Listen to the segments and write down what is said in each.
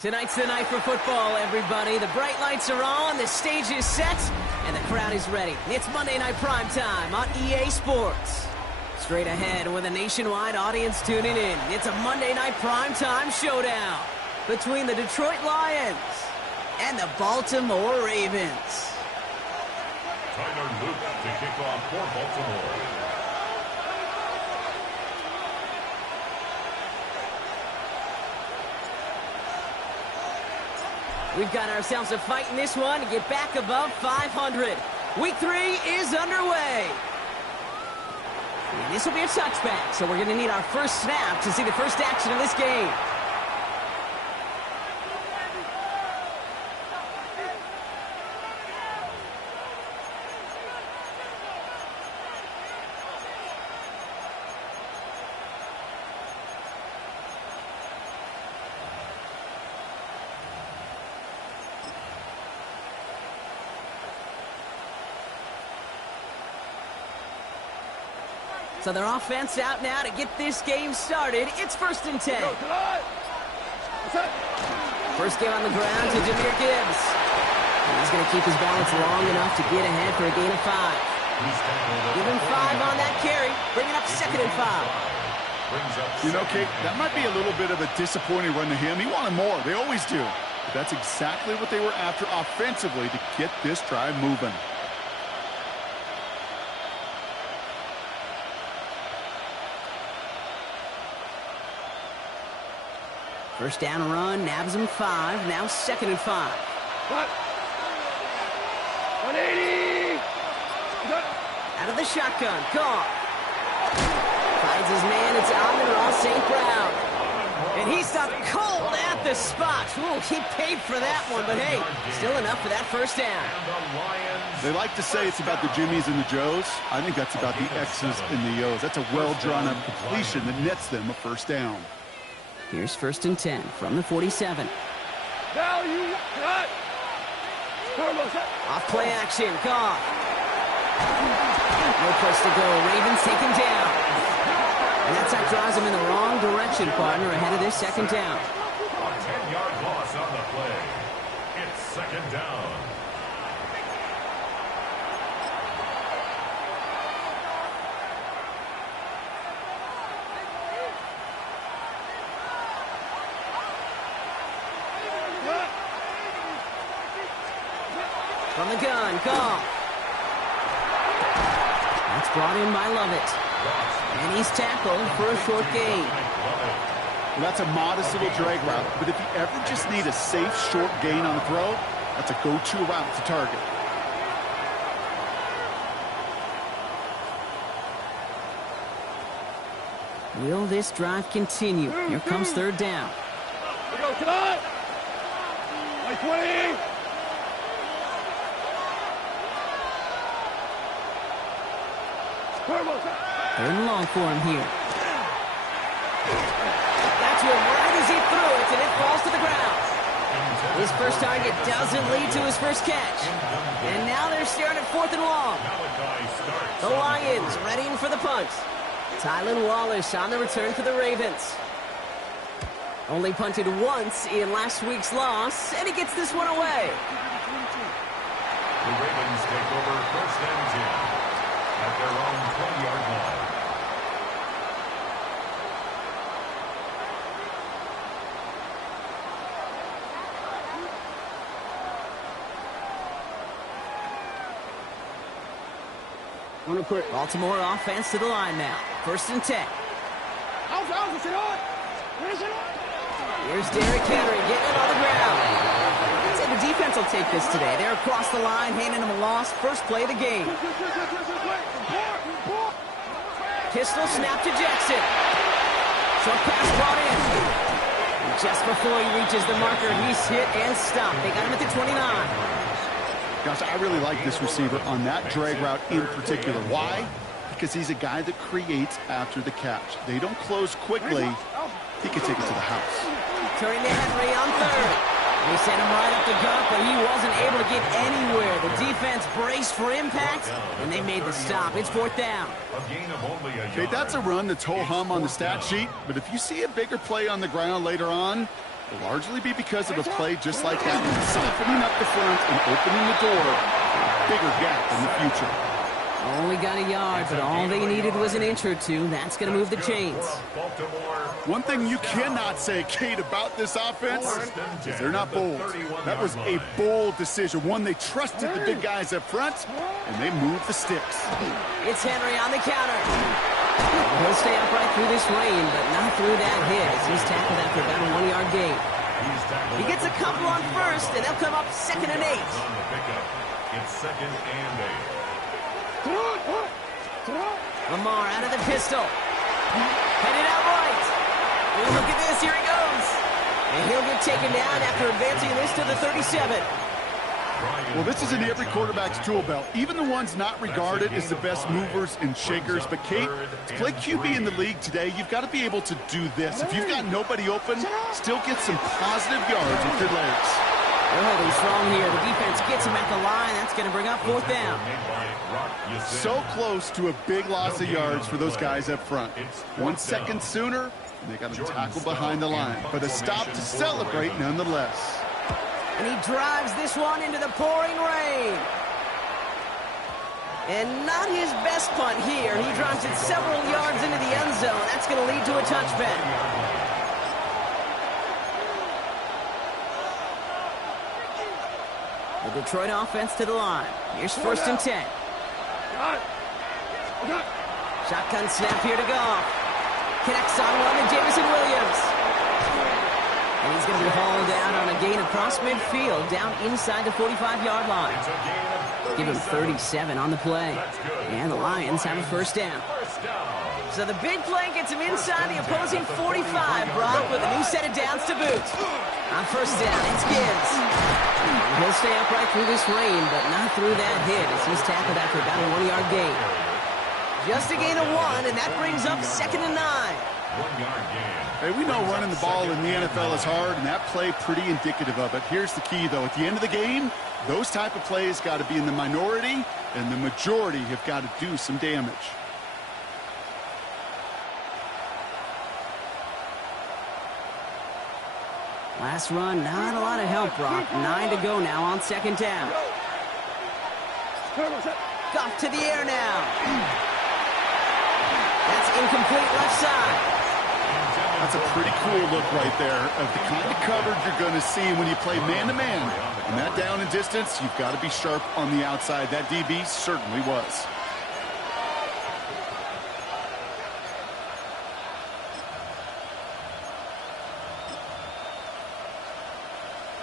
Tonight's the night for football, everybody. The bright lights are on, the stage is set, and the crowd is ready. It's Monday Night Primetime on EA Sports. Straight ahead with a nationwide audience tuning in, it's a Monday Night Primetime showdown between the Detroit Lions and the Baltimore Ravens. Tyler Luke to kick off for Baltimore. We've got ourselves a fight in this one to get back above 500. Week 3 is underway. And this will be a touchback, so we're going to need our first snap to see the first action of this game. So their offense out now to get this game started. It's 1st and 10. First game on the ground to Jahmyr Gibbs. And he's going to keep his balance long enough to get ahead for a gain of 5. Give him 5 on that carry. Bring it up 2nd and 5. You know, Kate, that might be a little bit of a disappointing run to him. He wanted more. They always do. But that's exactly what they were after offensively to get this drive moving. First down run, nabs him 5. Now 2nd and 5. What? 180! Out of the shotgun, Goff. Finds his man, it's Amon-Ra St. Brown. And he stopped cold at the spot. Ooh, he paid for that one, but hey, still enough for that first down. They like to say it's about the Jimmies and the Joes. I think that's about the X's and the O's. That's a well-drawn-up completion that nets them a first down. Here's 1st and 10 from the 47. Value cut! Off play action, Goff. No place to go. Ravens take him down. And that sack drives him in the wrong direction, partner, ahead of this 2nd down. A 10-yard loss on the play. It's 2nd down. From the gun, Goff. That's brought in by Lovett. And he's tackled for a short gain. Well, that's a modest little drag route, but if you ever just need a safe, short gain on the throw, that's a go-to route to target. Will this drive continue? Here comes 3rd down. We go tonight! 20! Third and long for him here. That's one right as he threw it, and it falls to the ground. His first target doesn't lead to his first catch. And now they're staring at 4th and long. The Lions readying for the punt. Tylan Wallace on the return for the Ravens. Only punted once in last week's loss, and he gets this one away. The Ravens take over 1st and 10 at their own 20-yard line. Baltimore offense to the line now. 1st and 10. Here's Derrick Henry getting it on the ground. I'd say the defense will take this today. They're across the line, handing him a loss. First play of the game. Pistol snap to Jackson. Short pass brought in. And just before he reaches the marker, he's hit and stopped. They got him at the 29. Gosh, I really like this receiver on that drag route in particular. Why? Because he's a guy that creates after the catch. They don't close quickly. He can take it to the house. Turning to Henry on 3rd. They sent him right up the gut, but he wasn't able to get anywhere. The defense braced for impact, and they made the stop. It's 4th down. A gain of only a Okay, yard. that's a run that's ho-hum on the stat sheet, but if you see a bigger play on the ground later on, it'll largely be because of a play just like that one, softening up the front and opening the door for a bigger gap in the future. Only got a yard, but all they needed was an inch or two. That's going to move the chains. Baltimore. One thing you cannot say, Kate, about this offense is they're not bold. That was a bold decision, one they trusted the big guys up front, and they moved the sticks. It's Henry on the counter. He'll stay upright through this rain, but not through that hit as he's tackled after about a 1-yard gain. He's tackled. He gets a couple on 1st, and they'll come up 2nd and 8. On the pickup. It's 2nd and 8. Lamar out of the pistol. Headed out right. Oh, look at this. Here he goes. And he'll get taken down after advancing this to the 37. Well, this is in every quarterback's tool belt, even the ones not regarded as the best movers and shakers. But, Kate, to play QB in the league today, you've got to be able to do this. If you've got nobody open, still get some positive yards with your legs. They're holding strong here. The defense gets him at the line. That's going to bring up 4th down. So close to a big loss of yards for those guys up front. 1 second sooner, and they got him tackled behind the line. But a stop to celebrate nonetheless. And he drives this one into the pouring rain. And not his best punt here. He drives it several yards into the end zone. That's going to lead to a touchback. The Detroit offense to the line. Here's 1st and 10. Shotgun snap here to Goff. Connects on one to Jameson Williams. And he's going to be hauled down on a gain across midfield, down inside the 45-yard line. Give him 37 on the play. And the Lions have a 1st down. So the big play gets him inside the opposing 45, Brock, with a new set of downs to boot. On 1st down, it's Gibbs. He'll stay upright through this rain, but not through that hit as he's tackled after about a 1-yard gain. Just a gain of 1, and that brings up 2nd and 9. 1-yard gain. Hey, we know running the ball in the NFL is hard, and that play pretty indicative of it. Here's the key, though. At the end of the game, those type of plays got to be in the minority, and the majority have got to do some damage. Last run, not a lot of help, Brock. 9 to go now on 2nd down. Goff to the air now. That's incomplete left side. That's a pretty cool look right there of the kind of coverage you're going to see when you play man-to-man. And that down and distance, you've got to be sharp on the outside. That DB certainly was.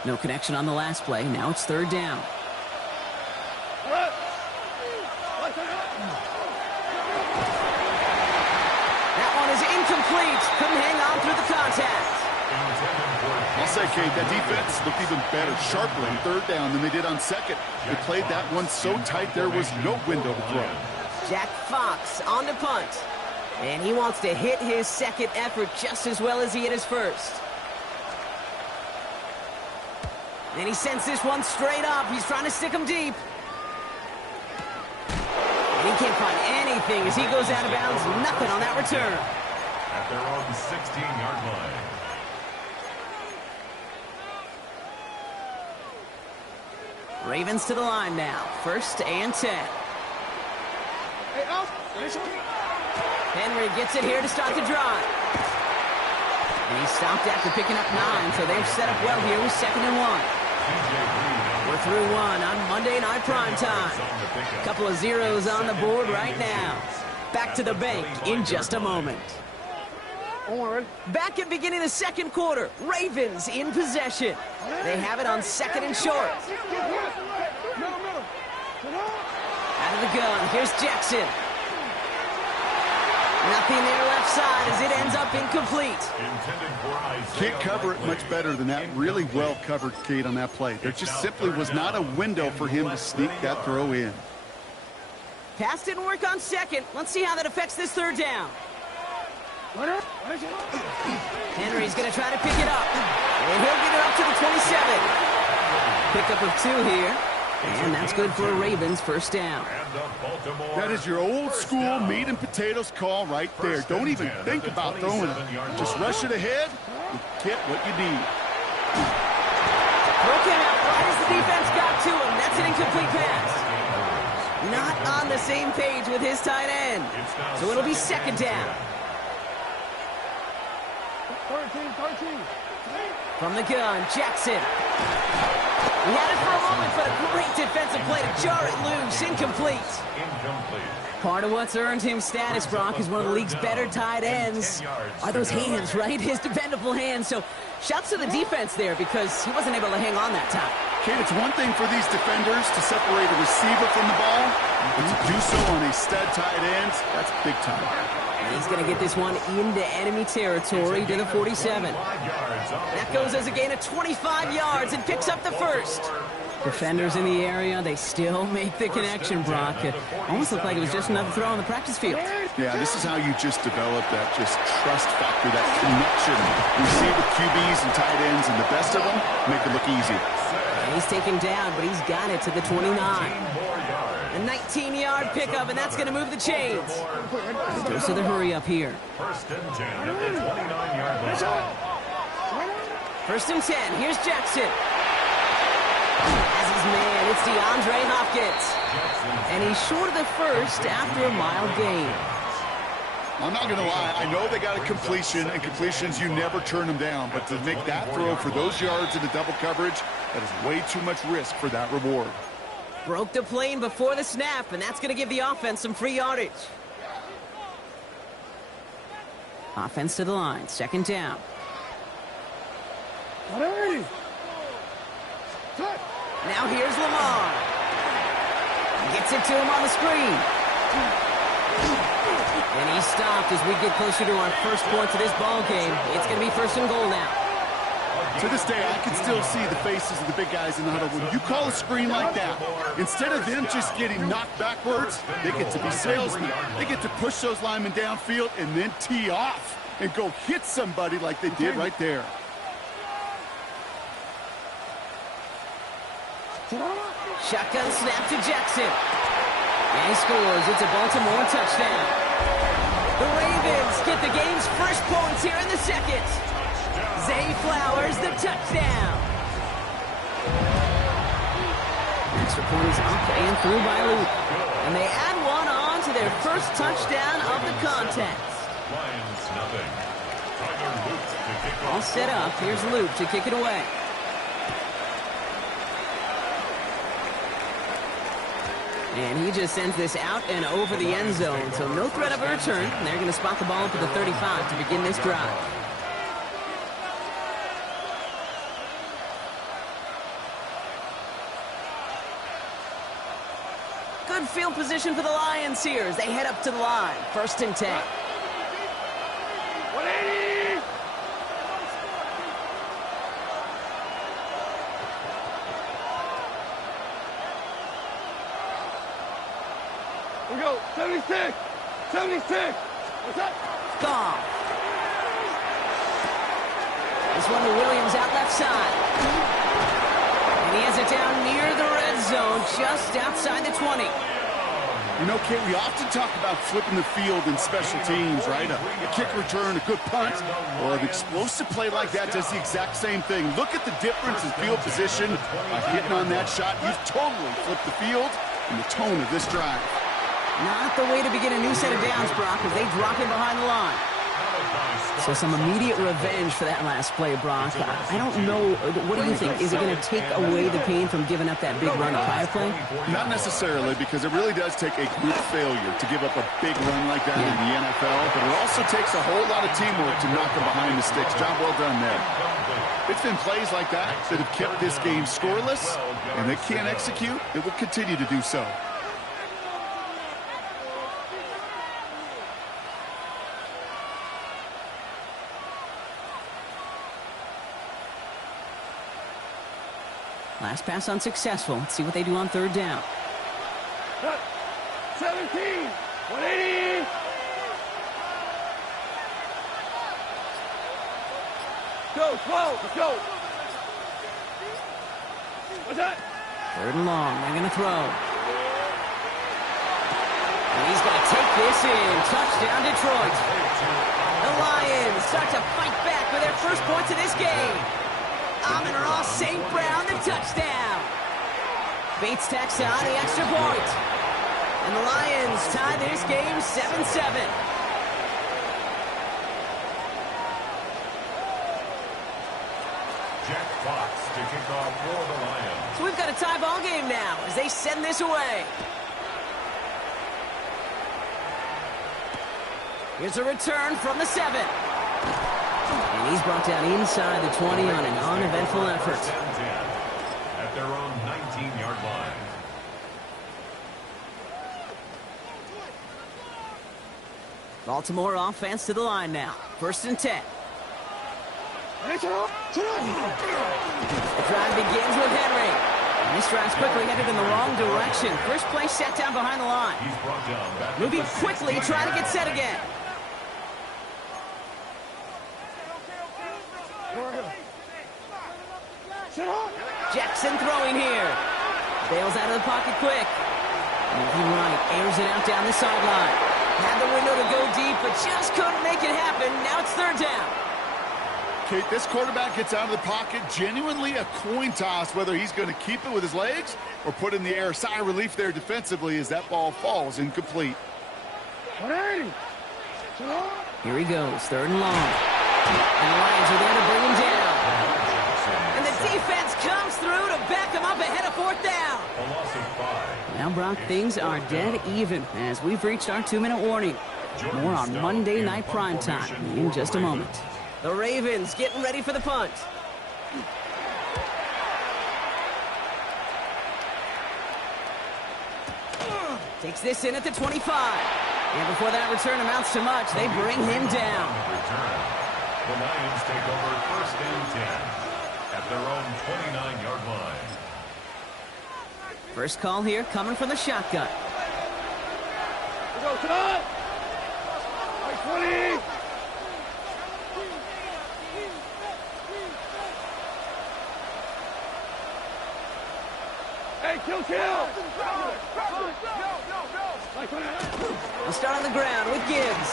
No connection on the last play. Now it's 3rd down. That one is incomplete. Couldn't hang on through the contact. I'll say, Kate, that defense looked even better, sharper on 3rd down than they did on 2nd. They played that one so tight there was no window to throw. Jack Fox on the punt. And he wants to hit his 2nd effort just as well as he hit his 1st. And he sends this one straight up. He's trying to stick him deep. And he can't find anything as he goes out of bounds. Nothing on that return. At their own 16-yard line. Ravens to the line now. 1st and 10. Hey, up. Henry gets it here to start the drive. And he stopped after picking up 9, so they've set up well here with 2nd and 1. We're through 1 on Monday Night Primetime. A couple of zeros on the board right now. Back to the bank in just a moment. Back at beginning of the 2nd quarter, Ravens in possession. They have it on 2nd and short. Out of the gun, here's Jackson. Nothing there left side as it ends up incomplete. Can't cover it much better than that. Really well covered, Kate, on that play. There just simply was not a window for him to sneak that throw in. Pass didn't work on 2nd. Let's see how that affects this 3rd down. Henry's going to try to pick it up. And he'll get it up to the 27. Pickup of 2 here. And that's good for a Ravens 1st down. That is your old school meat and potatoes call right there. Don't even think about throwing it. Just rush it ahead and get what you need. Throw came out right as the defense got to him. That's an incomplete pass. Not on the same page with his tight end. So it'll be 2nd down. 13. From the gun, Jackson. He had it for a moment, but a great defensive play to jar it loose. Incomplete. Part of what's earned him status, Brock, is one of the league's better tight ends. Are those hands, right? His dependable hands. So shouts to the defense there because he wasn't able to hang on that time. Kate, it's one thing for these defenders to separate a receiver from the ball, but to do so on a stud tight end, that's big time. And he's going to get this one into enemy territory to the 47. That goes as a gain of 25 yards and picks up the 1st. Defenders in the area, they still make the connection, Brock. It almost looked like it was just another throw on the practice field. Yeah, this is how you just develop that just trust factor, that connection. You see the QBs and tight ends, and the best of them make it look easy. And he's taken down, but he's got it to the 29. A 19-yard pickup, and that's going to move the chains. Goes to the hurry up here. 1st and 10 at the 29-yard line. 1st and 10. Here's Jackson. As his man, it's DeAndre Hopkins. And he's short of the 1st after a mild gain. I'm not going to lie. I know they got a completion, and completions, you never turn them down. But to make that throw for those yards in the double coverage, that is way too much risk for that reward. Broke the plane before the snap, and that's going to give the offense some free yardage. Offense to the line. 2nd down. Now here's Lamar. Gets it to him on the screen. And he's stopped as we get closer to our first points of this ball game. It's going to be 1st and goal now. To this day, I can still see the faces of the big guys in the huddle. When you call a screen like that, instead of them just getting knocked backwards, they get to be salesmen. They get to push those linemen downfield and then tee off and go hit somebody like they did right there. Shotgun snap to Jackson. And he scores. It's a Baltimore touchdown. The Ravens get the game's first points here in the 2nd. Zay Flowers, the touchdown. Extra point is up and through by Luke. And they add one on to their first touchdown of the contest. Lions nothing. All set up. Here's Luke to kick it away. And he just sends this out and over the end zone. So no threat of a return. And they're going to spot the ball up at the 35 to begin this drive. Good field position for the Lions here as they head up to the line. 1st and 10. 180! We go. 76! 76! What's up? Goff. This one to Williams out left side. And he has it down near the red zone, just outside the 20. You know, Kate, we often talk about flipping the field in special teams, right? A kick return, a good punt, or an explosive play like that does the exact same thing. Look at the difference in field position. By hitting on that shot, you've totally flipped the field and the tone of this drive. Not the way to begin a new set of downs, Brock, as they drop in behind the line. So some immediate revenge for that last play, Brock. I don't know. What do you think? Is it going to take away the pain from giving up that big run the prior play? Not necessarily, because it really does take a group failure to give up a big run like that in the NFL. But it also takes a whole lot of teamwork to knock them behind the sticks. Job well done there. It's been plays like that that have kept this game scoreless, and they can't execute. It will continue to do so. Last pass unsuccessful. Let's see what they do on third down. 17, 180. Go, 12, let's go. What's that? Third and long. They're going to throw. And he's going to take this in. Touchdown, Detroit. The Lions start to fight back with their first points of this game. Amon-Ra St. Brown, the touchdown. Bates tacks on the extra point. And the Lions tie this game 7-7. Jack Fox to kick off for the Lions. So we've got a tie ball game now as they send this away. Here's a return from the 7. And he's brought down inside the 20 on an uneventful effort. At their own 19-yard line. Baltimore offense to the line now. 1st and 10. The drive begins with Henry. And this drive's quickly headed in the wrong direction. First play set down behind the line. He's brought down back Moving quickly, trying to get set again. Jackson throwing here. Bails out of the pocket quick. Moving right, airs it out down the sideline. Had the window to go deep, but just couldn't make it happen. Now it's third down. Kate, this quarterback gets out of the pocket, genuinely a coin toss whether he's going to keep it with his legs or put in the air. Sigh of relief there defensively as that ball falls incomplete. 180. Here he goes, 3rd and long. And the Lions are there to bring him down. And the defense comes through to back him up ahead of 4th down. a loss of 5. Now, Brock, things are dead even as we've reached our 2-minute warning. More on Monday Night Primetime in just a moment. The Ravens getting ready for the punt. Takes this in at the 25. And before that return amounts to much, they bring him down. Return. The Lions take over 1st and 10 at their own 29-yard line. First call here coming from the shotgun. Let's go, Todd. 20. Hey, kill. We'll start on the ground with Gibbs.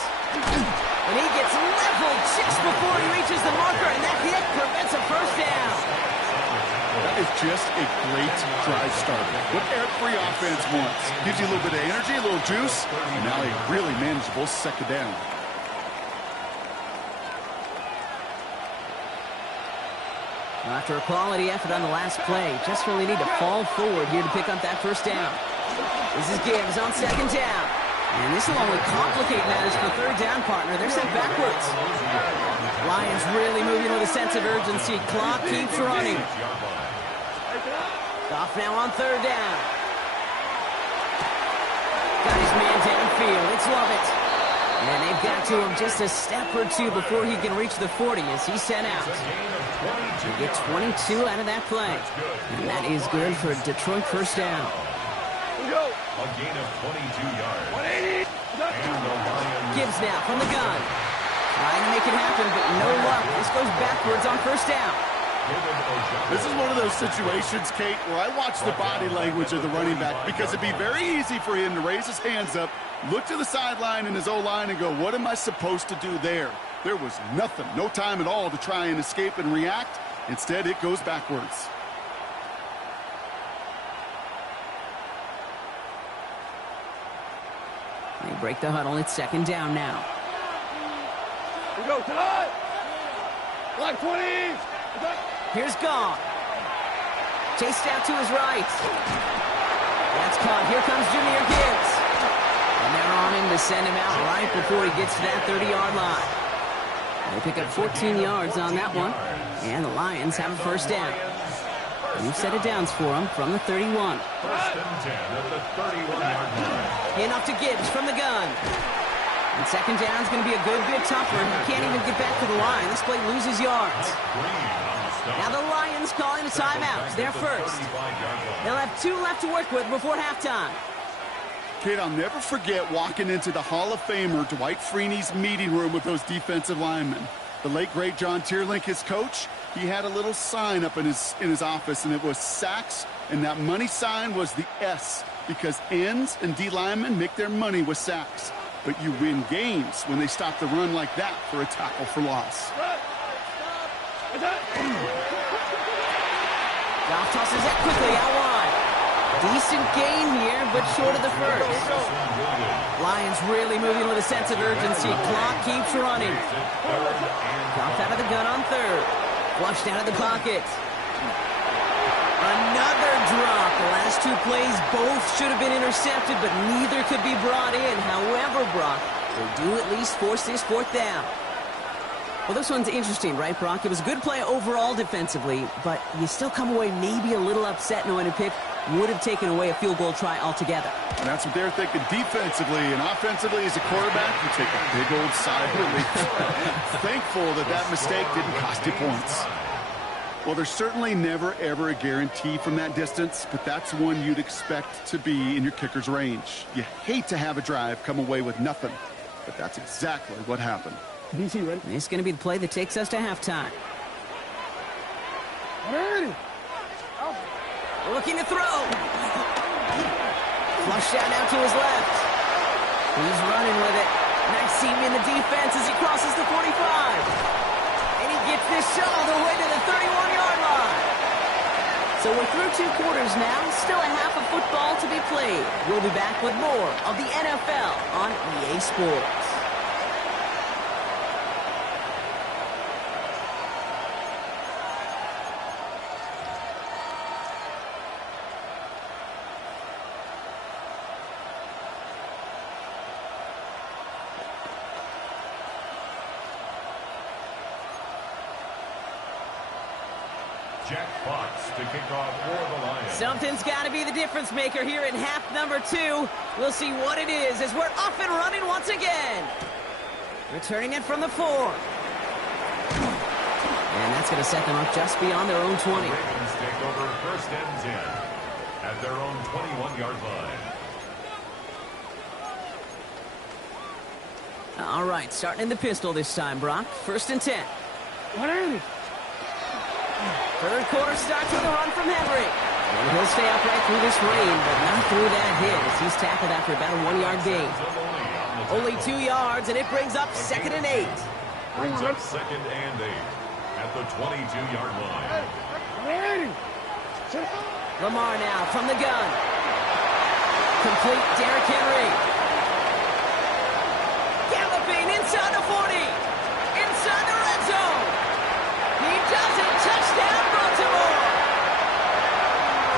And he gets leveled just before he reaches the marker, and that hit prevents a first down. That is just a great drive starter. What every offense wants. Gives you a little bit of energy, a little juice, and now a really manageable 2nd down. After a quality effort on the last play, just really need to fall forward here to pick up that first down. This is Gibbs on 2nd down. And this will only complicate matters for 3rd down, partner. They're sent backwards. Lions really moving with a sense of urgency. Clock keeps running. Off now on 3rd down. Got his man downfield. It's Lovett. And they've got to him just a step or two before he can reach the 40 as he's sent out. They get 22 out of that play. And that is good for Detroit 1st down. A gain of 22 yards. 180. And the Lions. Gibbs now from the gun. Trying to make it happen, but no luck. This goes backwards on 1st down. This is one of those situations, Kate, where I watch the body language of the running back because it'd be very easy for him to raise his hands up, look to the sideline in his O-line and go, what am I supposed to do there? There was nothing, no time at all to try and escape and react. Instead, it goes backwards. They break the huddle. It's second down now. We go, tonight! Black 20s! Here's Gone. Chased out to his right. That's caught. Here comes Jahmyr Gibbs. And they're on him to send him out right before he gets to that 30-yard line. They pick up 14 yards on that one. And the Lions have a first down. New set of downs for them from the 31. First and 10 at the 31-yard line. Hand off to Gibbs from the gun. And second down is going to be a good bit tougher. He can't even get back to the line. This play loses yards. Now the Lions calling a timeout. They're first. They'll have 2 left to work with before halftime. Kate, I'll never forget walking into the Hall of Famer Dwight Freeney's meeting room with those defensive linemen. The late, great John Tierlink, his coach, he had a little sign up in his office, and it was sacks, and that money sign was the S, because ends and D linemen make their money with sacks. But you win games when they stop the run like that for a tackle for loss. Goff tosses that quickly out wide. Decent gain here, but short of the first. Lions really moving with a sense of urgency. Clock keeps running. Goff out of the gun on third. Flushed out of the pocket. Another drop. The last 2 plays both should have been intercepted, but neither could be brought in. However, Brock, they do at least force this fourth down. Well, this one's interesting, right, Brock? It was a good play overall defensively, but you still come away maybe a little upset knowing a pick would have taken away a field goal try altogether. And that's what they're thinking defensively. And offensively, as a quarterback, you take a big old sigh of relief. Thankful that that mistake didn't cost you points. Well, there's certainly never, ever a guarantee from that distance, but that's one you'd expect to be in your kicker's range. You hate to have a drive come away with nothing, but that's exactly what happened. DC, ready? This is going to be the play that takes us to halftime. Ready! Looking to throw. Flushed out now to his left. He's running with it. Nice seam in the defense as he crosses the 45. And he gets this shot all the way to the 31-yard line. So we're through 2 quarters now. Still a half of football to be played. We'll be back with more of the NFL on EA Sports. Jack Fox to kick off for the Lions. Something's got to be the difference maker here in half number 2. We'll see what it is as we're off and running once again. Returning it from the 4. And that's going to set them up just beyond their own 20. The Ravens take over first and 10 at their own 21-yard line. All right, starting in the pistol this time, Brock. First and 10. 180. Third quarter starts with a run from Henry. And he'll stay upright through this rain, but not through that hit as he's tackled after about a 1-yard gain. Only 2 yards, and it brings up second and 8. Brings up second and 8 at the 22-yard line. 180. Lamar now from the gun. Complete Derrick Henry. Galloping inside the 40. Inside the red zone. He does it. Touchdown, Baltimore.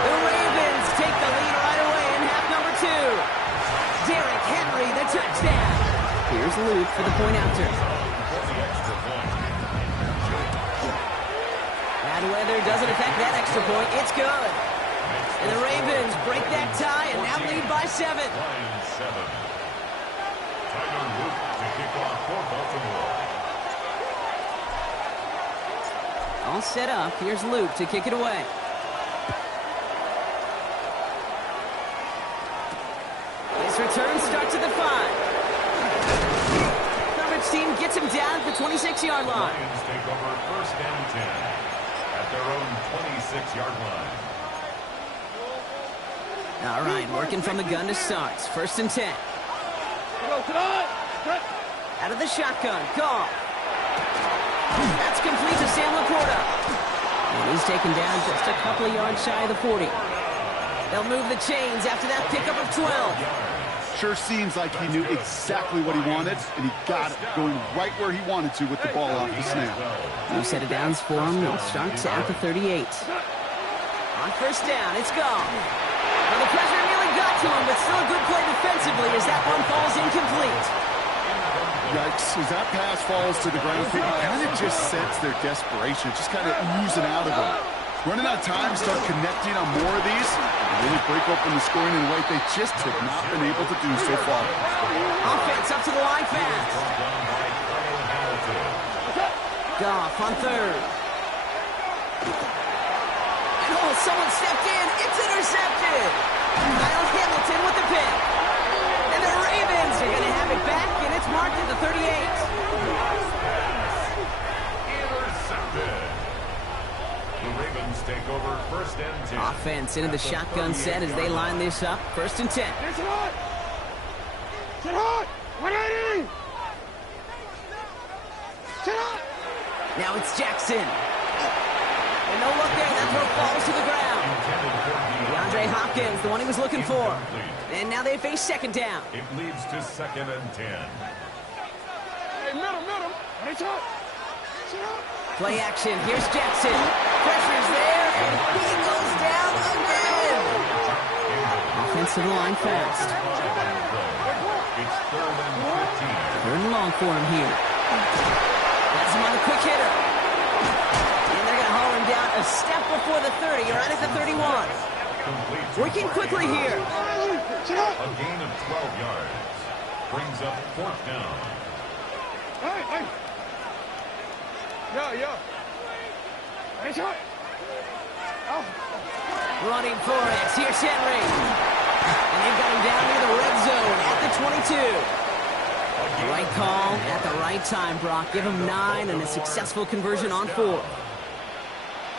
The Ravens take the lead right away in half number 2. Derrick Henry, the touchdown. Here's Luke for the point after. Bad weather doesn't affect that extra point. It's good. And the Ravens break that tie and now lead by 7. Lions 7. Tyler Luke to kick off for Baltimore. All set up. Here's Luke to kick it away. His return starts at the 5. Coverage team gets him down at the 26-yard line. Lions take over first and 10 at at their own 26-yard line. All right, working from the gun to start. First and 10. Out of the shotgun, Goff. That's complete to Sam Laporta. And he's taken down just a couple of yards shy of the 40. They'll move the chains after that pickup of 12. Sure seems like he knew exactly what he wanted, and he got it, going right where he wanted to with the ball off the snap. New set of downs for him. It starts at the 38. On first down, it's Goff. Well, the pressure nearly got to him, but still a good play defensively as that one falls incomplete. Yikes, as that pass falls to the ground, you kind of just sense their desperation, just kind of oozing out of them. Running out of time, start connecting on more of these, and really break open the scoring in a way they just have not been able to do so far. Offense up to the line fast. Goff on third. And oh, someone stepped in. It's intercepted. Kyle Hamilton with the pick. And the Ravens are going to have it back, and it's marked at the 38. Intercepted. The Ravens take over first and 10. Offense into the shotgun set as they line this up. First and 10. Get hot! Get hot! 180! Get hot! Now it's Jackson. And no look there. That throw falls to the ground. DeAndre Hopkins, the one he was looking for. And now they face second down. It leads to second and 10. Hey, middle! Get hot! Get hot! Play action. Here's Jackson. Pressure's there, and he goes down again. Offense to the line fast. It's third and 15. Third and long for him here. That's him on the quick hitter. And they're going to haul him down a step before the 30, right at the 31. Working quickly here. A gain of 12 yards. Brings up fourth down. Hey! Yo! Get hot! Oh. Running for it. Here's Henry. And they've got him down near the red zone at the 22. Right call at the right time, Brock. Give him 9 and a successful conversion on 4.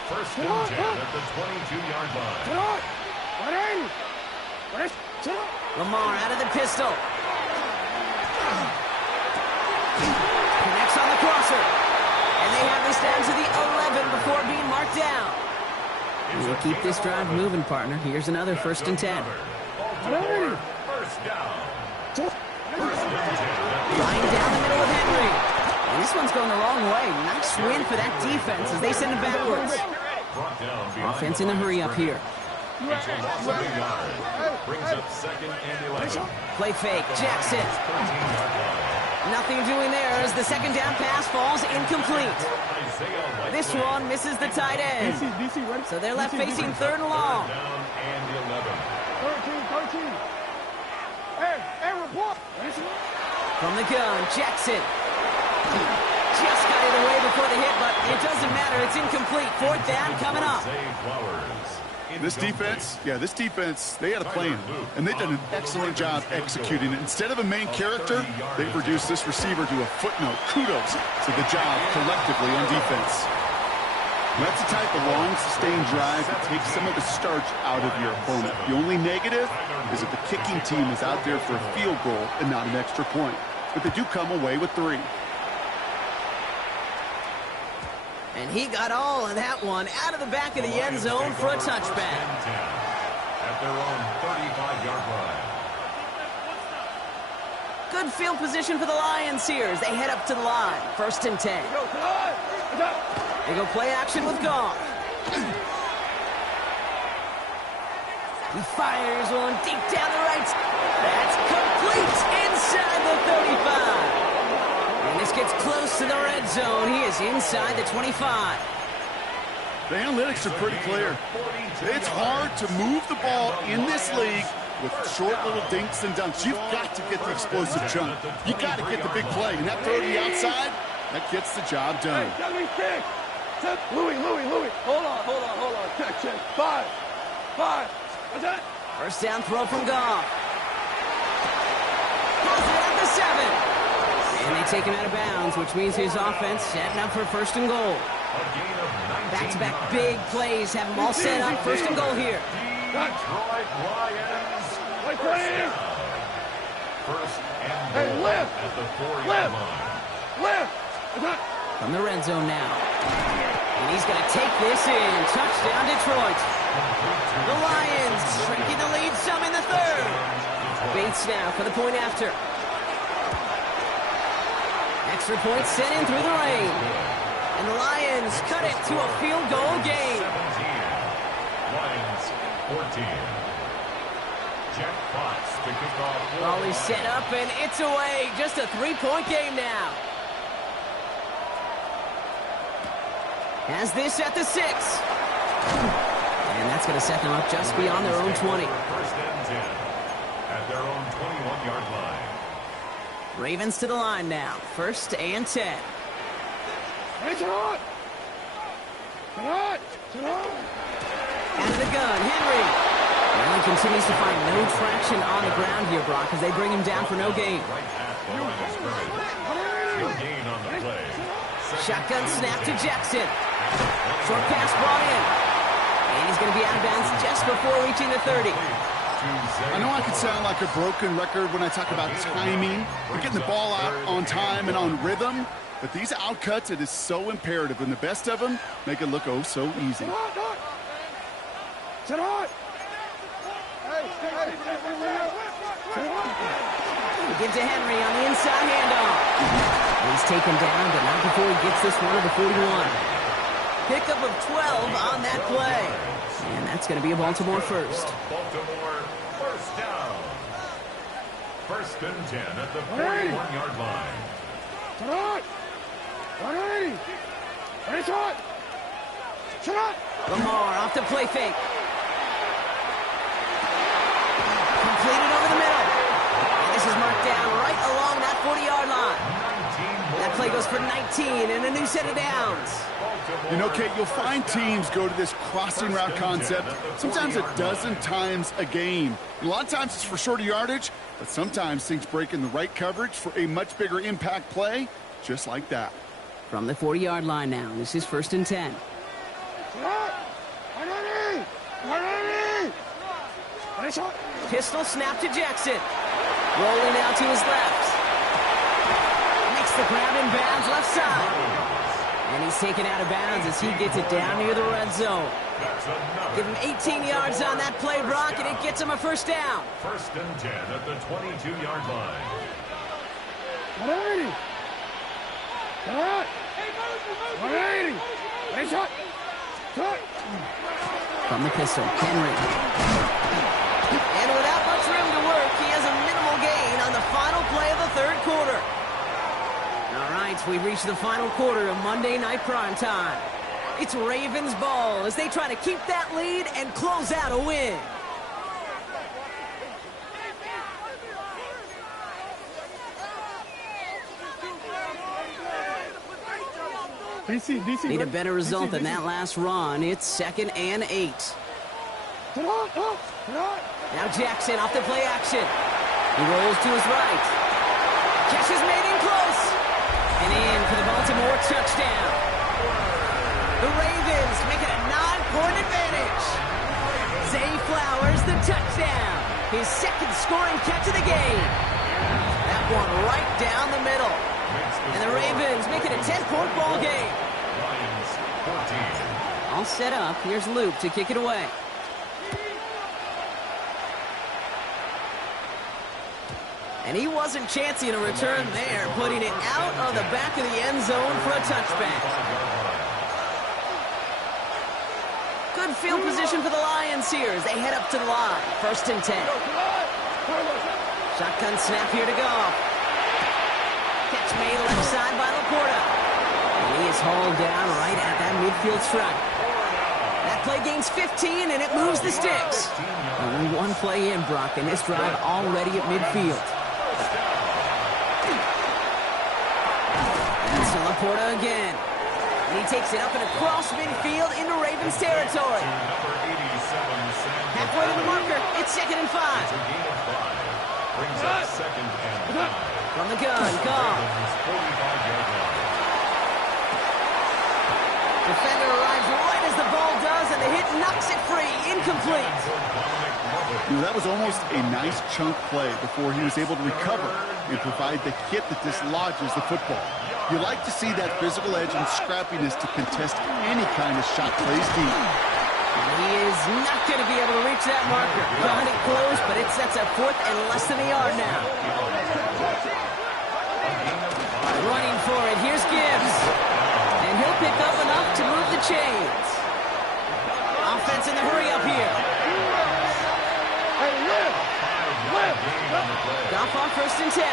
First and 10 at the 22-yard line. Get hot! 180! Get hot! Lamar out of the pistol. Connects on the crosser. And they have this down to the 11 before being marked down. We'll keep this drive moving, partner. Here's another first and 10. Baltimore, first down. Lying down the middle of Henry. And this one's going the wrong way. Nice win for that defense as they send it backwards. Offense in a hurry up here. It's a loss of a yard. Brings up second and 11. Play fake. Jackson. 13-yard line. Nothing doing there as the second down pass falls incomplete. This one misses the tight end. DC, ready? So they're left facing third and long. Down and 11. 13. Hey, report! From the gun, Jackson. Just got it away before the hit, but it doesn't matter. It's incomplete. Fourth down coming up. This defense, they had a plan, and they've done an excellent job executing it. Instead of a main character, they've reduced this receiver to a footnote. Kudos to the job collectively on defense. That's the type of long, sustained drive that takes some of the starch out of your opponent. The only negative is that the kicking team is out there for a field goal and not an extra point. But they do come away with 3. And he got all of that one out of the back of the end zone for a touchback. At their own 35-yard line. Good field position for the Lions here as they head up to the line. First and 10. They go play action with Goff. He fires one deep down the right. That's complete inside the 35. And this gets close to the red zone. He is inside the 25. The analytics are pretty clear. It's hard to move the ball in this league with short little dinks and dunks. You've got to get the explosive jump. You've got to get the big play. And that throw to the outside, that gets the job done. Hey, Louis. Hold on. Check. 5. What's that? First down throw from Goff. Pulls it at the 7. And they take him out of bounds, which means his offense setting up for first and goal. A gain of 19 Back-to-back yards. big plays have them all set up. First and goal here. Detroit Lions. Like First Ryan. down. First and Hey, goal lift. at the 4-yard Lift. line. Lift. From the red zone now. And he's going to take this in. Touchdown, Detroit. The Lions shrinking the lead some in the third. Bates now for the point after. Extra point sent in through the rain. And the Lions cut it to a field goal game. 17. Lions 14. Jack Fox to kick off. Ball is set up and it's away. Just a 3-point game now. Has this at the 6. And that's going to set them up just beyond their own 20. First and 10 at their own 21-yard line. Ravens to the line now. First and 10. Hey, Gerard. Gerard. Gerard. Out of the gun, Henry. Well, he continues to find no traction on the ground here, Brock, as they bring him down for no gain. Right at the line of scrimmage. No gain on the play. Shotgun snap to Jackson. Short pass brought in. And he's going to be out of bounds just before reaching the 30. I know I could sound like a broken record when I talk about timing, but getting the ball out on time and on rhythm. But these outcuts, it is so imperative, and the best of them make it look oh so easy. Gerard. We give to Henry on the inside handoff. He's taken down, but not before he gets this one to the 41. Pickup of 12 on that play. And that's going to be a Baltimore first. Baltimore first down. First and 10 at the 41-yard line. Gerard. 180. Hey, Gerard. Gerard. Lamar off the play fake. Completed over the middle. And this is marked down right along that 40-yard line. That play goes for 19 and a new set of downs. You know, Kate, you'll find teams go to this crossing route concept sometimes a dozen times a game. A lot of times it's for shorter yardage, but sometimes things break in the right coverage for a much bigger impact play, just like that. From the 40-yard line now, this is first and 10. Gerard. 180. 180. Hey, Gerard. Pistol snap to Jackson. Rolling out to his left. Makes the grab in bounds left side. And he's taken out of bounds as he gets it down near the red zone. Give him 18 yards on that play, Brock, and it gets him a first down. First and 10 at the 22-yard line. 180. Gerard. 180. Hey, Gerard. Gerard. From the pistol, Henry. And without much room to work, he has a minimal gain on the final play of the third quarter. All right, we've reached the final quarter of Monday Night Primetime. It's Ravens ball as they try to keep that lead and close out a win. DC. Need a better result than that last run. It's 2nd and 8. Gerard. Oh, Gerard. Now Jackson off the play action. He rolls to his right. Catch is made in close. And in for the Baltimore touchdown. The Ravens make it a 9-point advantage. Zay Flowers the touchdown. His second scoring catch of the game. That one right down the middle. And the Ravens make it a 10-point ball game. Lions 14. All set up. Here's Luke to kick it away. And he wasn't chancing a return there, putting it out of the back of the end zone for a touchback. Good field position for the Lions here as they head up to the line. First and 10. Shotgun snap here to go. Catch made left side by Laporta. And he is hauled down right at that midfield stripe. That play gains 15 and it moves the sticks. Only one play in, Brock, and this drive already at midfield. That's to Laporta again. And he takes it up and across midfield into Ravens territory. Halfway to the marker, it's 2nd and 5. Brings up 2nd and 5. From the gun, Goff. Defender arrives right as the ball does, and the hit knocks it free. Incomplete. That was almost a nice chunk play before he was able to recover and provide the hit that dislodges the football. You like to see that physical edge and scrappiness to contest any kind of shot plays deep. He is not going to be able to reach that marker. Got it close, but it sets up fourth and less than a yard now. Running for it, here's Gibbs. And he'll pick up enough to move the chains. Offense in the hurry up here. Goff on 1st and 10.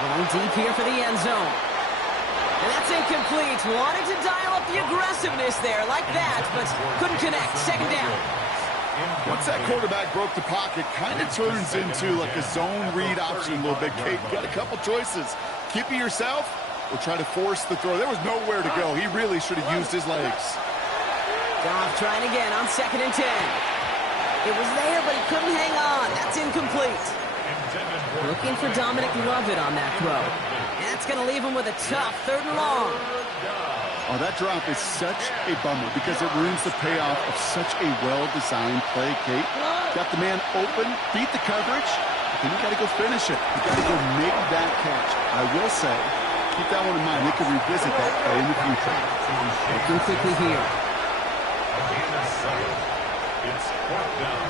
Going deep here for the end zone. And that's incomplete. Wanted to dial up the aggressiveness there like that, but couldn't connect. 2nd down. Once that quarterback broke the pocket, kind of turns into like a zone read option a little bit. Kate, got a couple choices. Keep it yourself or try to force the throw. There was nowhere to go. He really should have used his legs. Goff trying again on 2nd and 10. It was there, but he couldn't hang on. That's incomplete. Looking for Dominic Lovett on that throw. And that's going to leave him with a tough 3rd and long. Oh, that drop is such a bummer because it ruins the payoff of such a well-designed play, Kate. Got the man open, beat the coverage, then you got to go finish it. You got to go make that catch. I will say, keep that one in mind. They can revisit that play in the future. Looking quickly here. It's 4th down.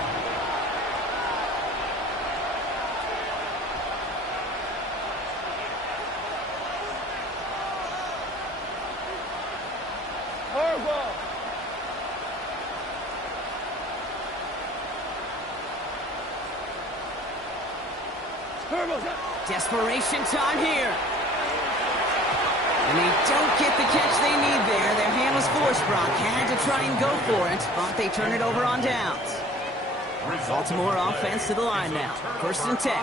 Desperation time here. And they don't get the catch they need there. Their hand was forced, Brock. Had to try and go for it, but they turn it over on downs. Baltimore offense to the line now. 1st and 10.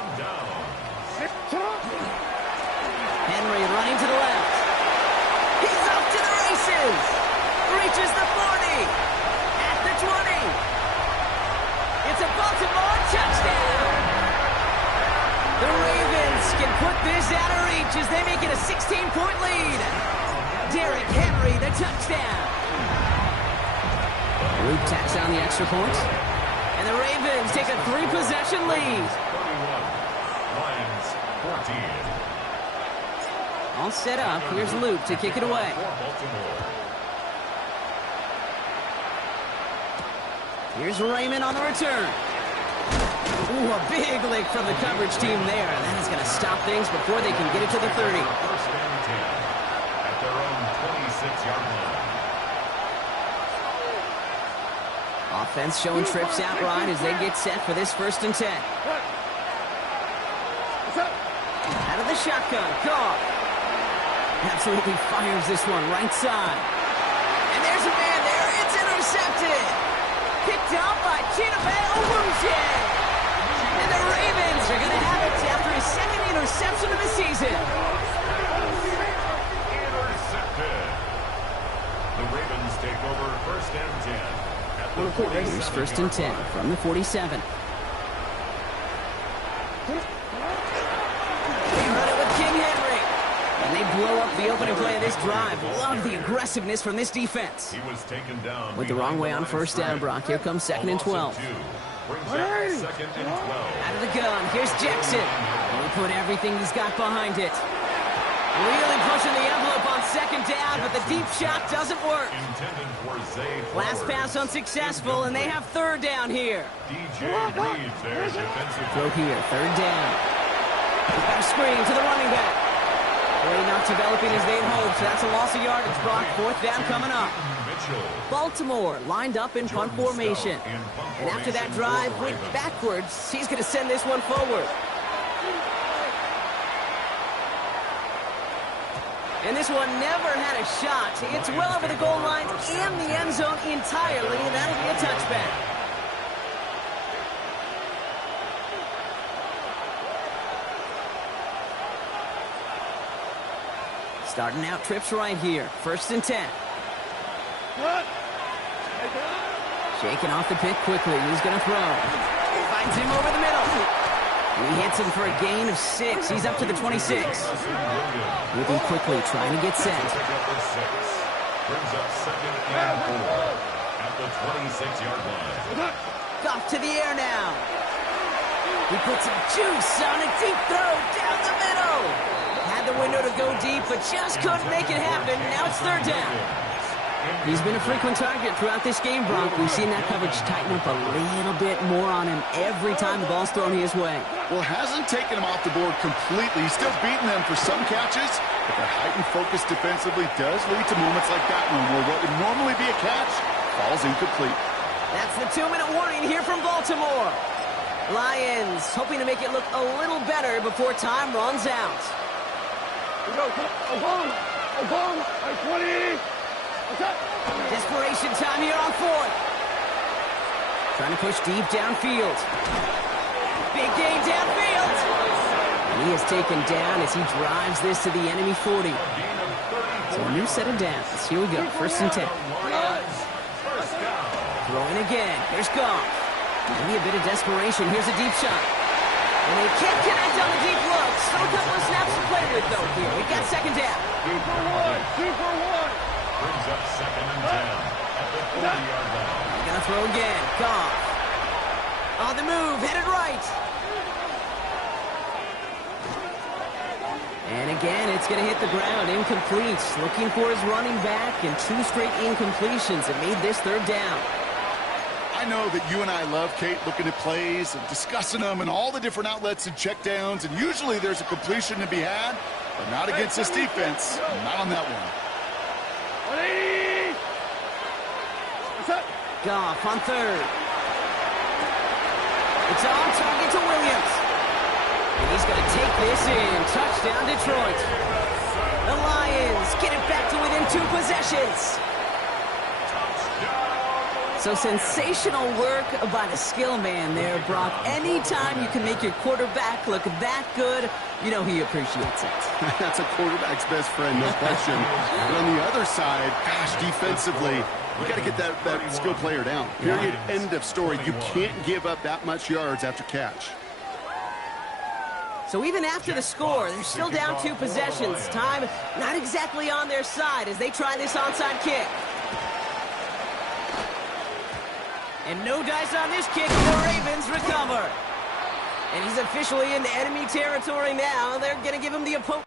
Henry running to the left. He's off to the races. Reaches the 40. At the 20. It's a Baltimore touchdown. The Ravens can put this out of reach as they make it a 16-point lead. Derrick Henry, the touchdown. Luke tacks down the extra point. And the Ravens take a 3-possession lead. 31. Lions 14. All set up. Here's Luke to kick it away. Here's Raymond on the return. Ooh, a big lick from the coverage team there. And that is going to stop things before they can get it to the 30. 1st and 10 at their own 26-yard line. Offense showing trips out right as they get set for this 1st and 10. Out of the shotgun, Goff. Absolutely fires this one right side. And there's a man there. It's intercepted. Picked out by Chidobe Awuzie. And the Ravens are going to have it after his 2nd interception of the season. Intercepted. The Ravens take over 1st and 10 at the 47. Here's 1st and 10 from the 47. They run it with King Henry. And they blow up the opening play of this drive. Love the aggressiveness from this defense. He was taken down. With the wrong way on 1st down, Brock. Here comes 2nd and 12. Brings up 2nd and 12. Out of the gun, here's Jackson. He'll put everything he's got behind it. Really pushing the envelope on 2nd down, but the deep shot doesn't work. Intended for Zay Flowers. Last pass unsuccessful, and they have 3rd down here. DJ Reed, their defensive Throw here, 3rd down. He's got a screen to the running back. Really not developing as they'd hoped, so that's a loss of yardage, Brock. 4th down coming up. Baltimore lined up in punt formation. And after that drive went backwards, he's going to send this one forward. And this one never had a shot. It's well over the goal line and the end zone entirely. That'll be a touchback. Starting out trips right here. 1st and 10. Shaking off the pick quickly. He's going to throw. Finds him over the middle. And he hits him for a gain of 6. He's up to the 26. Moving quickly, trying to get set. Brings up 2nd and 4 at the 26-yard line. Goff to the air now. He puts some juice on a deep throw down the middle. Had the window to go deep, but just couldn't make it happen. Now it's 3rd down. He's been a frequent target throughout this game, Bronk. We've seen that coverage tighten up a little bit more on him every time the ball's thrown his way. Well, hasn't taken him off the board completely. He's still beating them for some catches, but their heightened focus defensively does lead to moments like that one where what would normally be a catch falls incomplete. That's the 2-minute warning here from Baltimore. Lions hoping to make it look a little better before time runs out. Obama, 20. Desperation time here on 4th. Trying to push deep downfield. Big gain downfield. And he is taken down as he drives this to the enemy 40. So a new set of downs. Here we go. 1st and 10. Throwing again. Here's Goff. Maybe a bit of desperation. Here's a deep shot. And they can't connect on the deep look. Still a couple of snaps to play with, though, here. We've got 2nd down. 2 for 1. Brings up 2nd and 10 at the 40-yard line. He's going to throw again. Goff. On the move. Headed right. And again, it's going to hit the ground. Incomplete. Looking for his running back, and 2 straight incompletions. It made this 3rd down. I know that you and I love, Kate, looking at plays and discussing them and all the different outlets and checkdowns, and usually there's a completion to be had, but not against this defense. Not on that one. 180. Goff on 3rd. It's on target to Williams. And he's going to take this in. Touchdown, Detroit. The Lions get it back to within 2 possessions. So sensational work by the skill man there, Brock. Anytime you can make your quarterback look that good, you know he appreciates it. That's a quarterback's best friend, no question. But on the other side, gosh, defensively, you got to get that skill player down. Period. End of story. You can't give up that much yards after catch. So even after the score, they're still down 2 possessions. Time not exactly on their side as they try this onside kick. And no dice on this kick. The Ravens recover. And he's officially into enemy territory now. They're going to give him the opponent.